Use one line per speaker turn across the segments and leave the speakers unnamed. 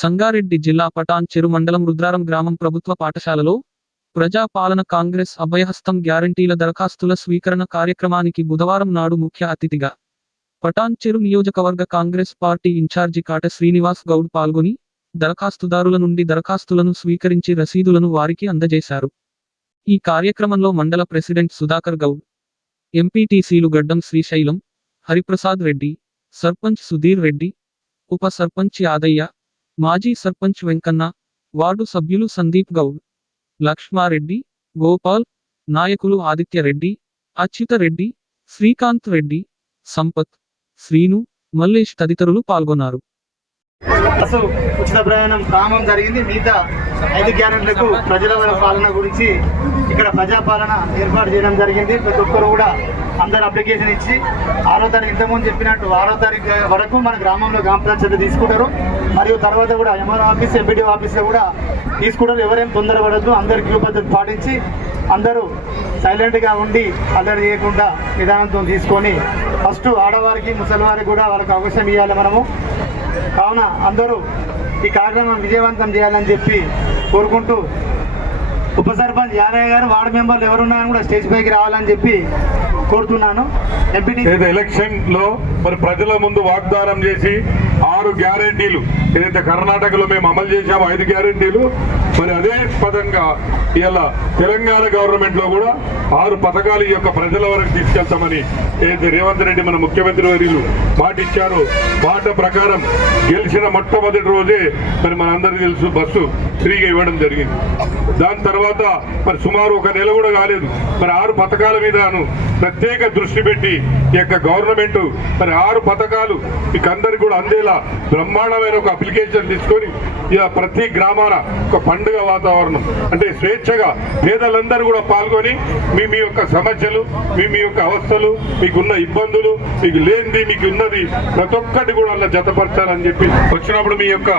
సంగారెడ్డి జిల్లా పటాన్ చెరు మండలం రుద్రారం గ్రామం ప్రభుత్వ పాఠశాలలో ప్రజాపాలన కాంగ్రెస్ అభయహస్తం గ్యారంటీల దరఖాస్తుల స్వీకరణ కార్యక్రమానికి బుధవారం నాడు ముఖ్య అతిథిగా పటాన్ చెరు నియోజకవర్గ కాంగ్రెస్ పార్టీ ఇన్ఛార్జి కాట శ్రీనివాస్ గౌడ్ పాల్గొని దరఖాస్తుదారుల నుండి దరఖాస్తులను స్వీకరించి రసీదులను వారికి అందజేశారు. ఈ కార్యక్రమంలో మండల ప్రెసిడెంట్ సుధాకర్ గౌడ్ ఎంపీటీసీలు గడ్డం శ్రీశైలం హరిప్రసాద్ రెడ్డి సర్పంచ్ సుధీర్ రెడ్డి ఉప సర్పంచ్ యాదయ్య మాజీ సర్పంచ్ వెంకన్న వార్డు సభ్యులు సందీప్ గౌడ్ లక్ష్మారెడ్డి గోపాల్ నాయకులు ఆదిత్య రెడ్డి అచ్యుత రెడ్డి శ్రీకాంత్ రెడ్డి సంపత్ శ్రీను మల్లేష్ తదితరులు పాల్గొన్నారు.
బస్సు ఉచిత ప్రయాణం ప్రారంభం జరిగింది. మిగతా ఐదు గ్యారెంట్లకు ప్రజల పాలన గురించి ఇక్కడ ప్రజాపాలన ఏర్పాటు చేయడం జరిగింది. ప్రతి ఒక్కరు కూడా అందరు అప్లికేషన్ ఇచ్చి ఆరో తారీఖు ఇంతకుముందు చెప్పినట్టు ఆరో తారీఖు వరకు మన గ్రామంలో గ్రామ పంచాయతీ తీసుకుంటారు. మరియు తర్వాత కూడా ఎంఆర్ ఆఫీస్ ఎంపీడీ ఆఫీస్లో కూడా తీసుకుంటారు. ఎవరేం తొందరపడద్దు. అందరు క్యూ పద్ధతి పాటించి అందరూ సైలెంట్గా ఉండి అల్లరి చేయకుండా నిదానంతో తీసుకొని ఫస్ట్ ఆడవారికి ముసలివారికి కూడా వాళ్ళకి అవకాశం ఇవ్వాలి మనము. కావున అందరూ ఈ కార్యక్రమం విజయవంతం చేయాలని చెప్పి కోరుకుంటూ ఉప సర్పంచ్ యాదయ్య గారు వార్డు మెంబర్లు ఎవరున్నారని కూడా స్టేజ్ పైకి రావాలని చెప్పి కోరుతున్నాను.
ఎలక్షన్లో మరి ప్రజల ముందు వాగ్దానం చేసి ఆరు గ్యారెంటీలు ఏదైతే కర్ణాటకలో మేము అమలు చేశామో ఐదు గ్యారెంటీలు మరి అదే పదంగా ఇలా తెలంగాణ గవర్నమెంట్లో కూడా ఆరు పథకాలు ఈ యొక్క ప్రజల వరకు తీసుకెళ్తామని ఏదైతే రేవంత్ రెడ్డి మన ముఖ్యమంత్రి వర్యులు మాట ఇచ్చారు మాట ప్రకారం గెలిచిన మొట్టమొదటి రోజే మరి మనందరికీ తెలుసు బస్సు ఫ్రీగా ఇవ్వడం జరిగింది. దాని తర్వాత మరి సుమారు ఒక నెల కూడా కాలేదు. మరి ఆరు పథకాల మీదను ప్రత్యేక దృష్టి పెట్టి ఈ యొక్క గవర్నమెంట్ మరి ఆరు పథకాలు మీకు అందరికి కూడా అందేలా బ్రహ్మాండమైన ఒక అప్లికేషన్ తీసుకొని ఇలా ప్రతి గ్రామాన ఒక పండుగ వాతావరణం. అంటే స్వేచ్ఛగా పేదలందరూ కూడా పాల్గొని మీ మీ యొక్క సమస్యలు మీ మీ యొక్క అవస్థలు మీకున్న ఇబ్బందులు మీకు లేనిది మీకు ఉన్నది ప్రతి ఒక్కటి కూడా అలా జతపరచాలని చెప్పి వచ్చినప్పుడు మీ యొక్క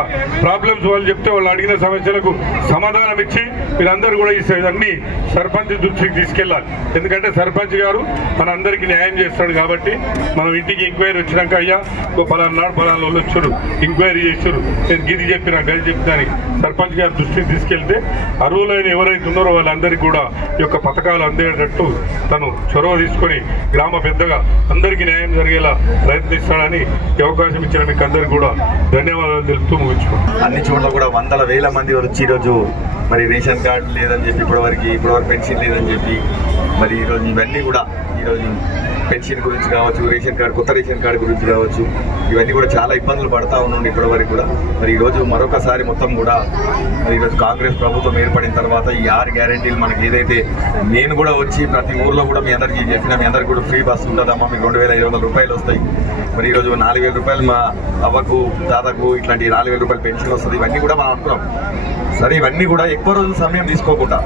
ప్రాబ్లమ్స్ వాళ్ళు చెప్తే వాళ్ళు అడిగిన సమస్యలకు సమాధానం ఇచ్చి మీరందరూ కూడా ఈ అన్ని సర్పంచ్ దృష్టికి తీసుకెళ్ళాలి. ఎందుకంటే సర్పంచ్ గారు మన అందరికీ న్యాయం చేస్తాడు కాబట్టి మనం ఇంటికి ఎంక్వైరీ వచ్చినాక అయ్యా ఓ పలానా నాడు పలానా వాళ్ళు వచ్చారు ఎంక్వైరీ చేశారు. నేను గిది చెప్పిన గది చెప్తాను సర్పంచ్ గారి దృష్టికి తీసుకెళ్తే అర్హులైన ఎవరైతే ఉన్నారో వాళ్ళందరికీ కూడా ఈ యొక్క పథకాలు అందేటట్టు తను చొరవ తీసుకొని గ్రామ పెద్దగా అందరికీ న్యాయం జరిగేలా ప్రయత్నిస్తాడని ఈ అవకాశం ఇచ్చిన మీకు అందరికీ కూడా ధన్యవాదాలు తెలుపుతూ ముగించుకోండి
అన్ని చోట్ల కూడా వందల వేల మంది వచ్చి ఈరోజు మరి రేషన్ కార్డు లేదని చెప్పి ఇప్పటివరకు ఇప్పటివరకు పెన్షన్ లేదని చెప్పి మరి ఈరోజు ఇవన్నీ కూడా ఈరోజు పెన్షన్ గురించి కావచ్చు రేషన్ కార్డు కొత్త రేషన్ కార్డు గురించి కావచ్చు ఇవన్నీ కూడా చాలా ఇబ్బందులు పడతా ఉన్నాం ఇప్పటివరకు కూడా. మరి ఈరోజు మరొకసారి మొత్తం కూడా మరి ఈరోజు కాంగ్రెస్ ప్రభుత్వం ఏర్పడిన తర్వాత ఈ ఆరు గ్యారంటీలు మనకి ఏదైతే నేను కూడా వచ్చి ప్రతి ఊర్లో కూడా మీ అందరికీ చెప్పిన మీ అందరికీ కూడా ఫ్రీ బస్సు ఉంటుందమ్మా మీకు రెండు వేల ఐదు వందల రూపాయలు వస్తాయి. మరి ఈరోజు నాలుగు వేల రూపాయలు మా అవ్వకు దాదాకు ఇట్లాంటి నాలుగు వేల రూపాయలు పెన్షన్ వస్తుంది ఇవన్నీ కూడా మనం అనుకున్నాం. సరే ఇవన్నీ కూడా ఎక్కువ రోజులు సమయం తీసుకోకుండా.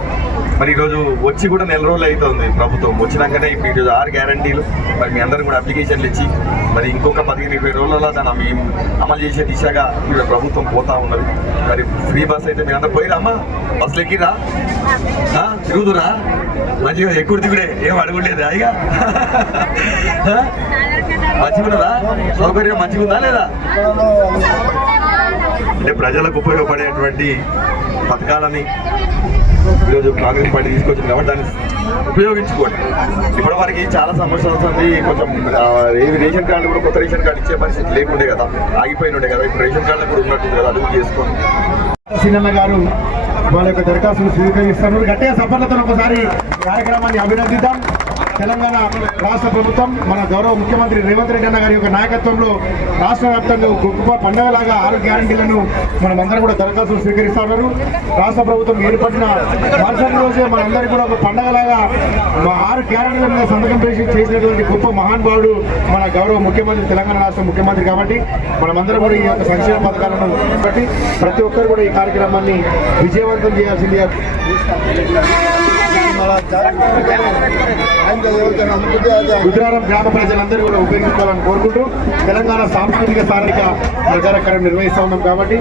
మరి ఈరోజు వచ్చి కూడా నెల రోజులు అవుతుంది ప్రభుత్వం. వచ్చినాకనే ఇప్పుడు ఈరోజు ఆరు గ్యారంటీలు. మరి మీ అందరూ కూడా అప్లికేషన్లు ఇచ్చి మరి ఇంకొక పదిహేను ఇరవై రోజులలో దాన్ని మేము అమలు చేసే దిశగా ఇక్కడ ప్రభుత్వం పోతా ఉన్నది. మరి ఫ్రీ బస్ అయితే మీరు అందరు పోయిరా బస్సులు ఎక్కిరా ఆ, తిరుగుతురా మంచిగా ఎక్కువ దిగుడే ఏం అడుగులేదు అయ్యా మంచిగున్నదా సౌకర్యం మంచిగుందా లేదా? అంటే ప్రజలకు ఉపయోగపడేటువంటి పథకాలని ఈరోజు కాంగ్రెస్ పార్టీ తీసుకొచ్చింది కాబట్టి దాన్ని ఉపయోగించుకోండి ఇప్పటి వరకు చాలా సమస్యలు వస్తుంది కొంచెం ఆ, రేషన్ కార్డు కూడా కొత్త రేషన్ కార్డు ఇచ్చే పరిస్థితి లేకుండే కదా. ఆగిపోయిన ఉండే కదా. ఇప్పుడు రేషన్ కార్డు కూడా ఉన్నట్టు కదా అడుగు చేసుకోండి
గారు వాళ్ళ యొక్క దరఖాస్తులు స్వీకరిస్తారు గట్టిగా సఫలతను ఒకసారి కార్యక్రమాన్ని అభినందిద్దాం. తెలంగాణ రాష్ట్ర ప్రభుత్వం మన గౌరవ ముఖ్యమంత్రి రేవంత్ రెడ్డి అన్న గారి యొక్క నాయకత్వంలో రాష్ట్ర వ్యాప్తంగా గొప్ప పండుగలాగా ఆరు గ్యారంటీలను మనమందరం కూడా దరఖాస్తులు స్వీకరిస్తా ఉన్నారు. రాష్ట్ర ప్రభుత్వం ఏర్పడిన మరుసటి రోజే మనందరికీ కూడా ఒక పండుగలాగా ఆరు గ్యారంటీల మీద సంతకం చేసి చేసినటువంటి గొప్ప మహానుభావుడు మన గౌరవ ముఖ్యమంత్రి తెలంగాణ రాష్ట్ర ముఖ్యమంత్రి కాబట్టి మనమందరం కూడా ఈ యొక్క సంక్షేమ పథకాలను బట్టి ప్రతి ఒక్కరు కూడా ఈ కార్యక్రమాన్ని విజయవంతం చేయాల్సిందిగా
గుజరారం గ్రామ ప్రజలందరూ కూడా ఉపయోగించుకోవాలని కోరుకుంటూ తెలంగాణ సాంస్కృతిక సారిక ప్రచార కార్యం నిర్వహిస్తూ ఉన్నాం కాబట్టి.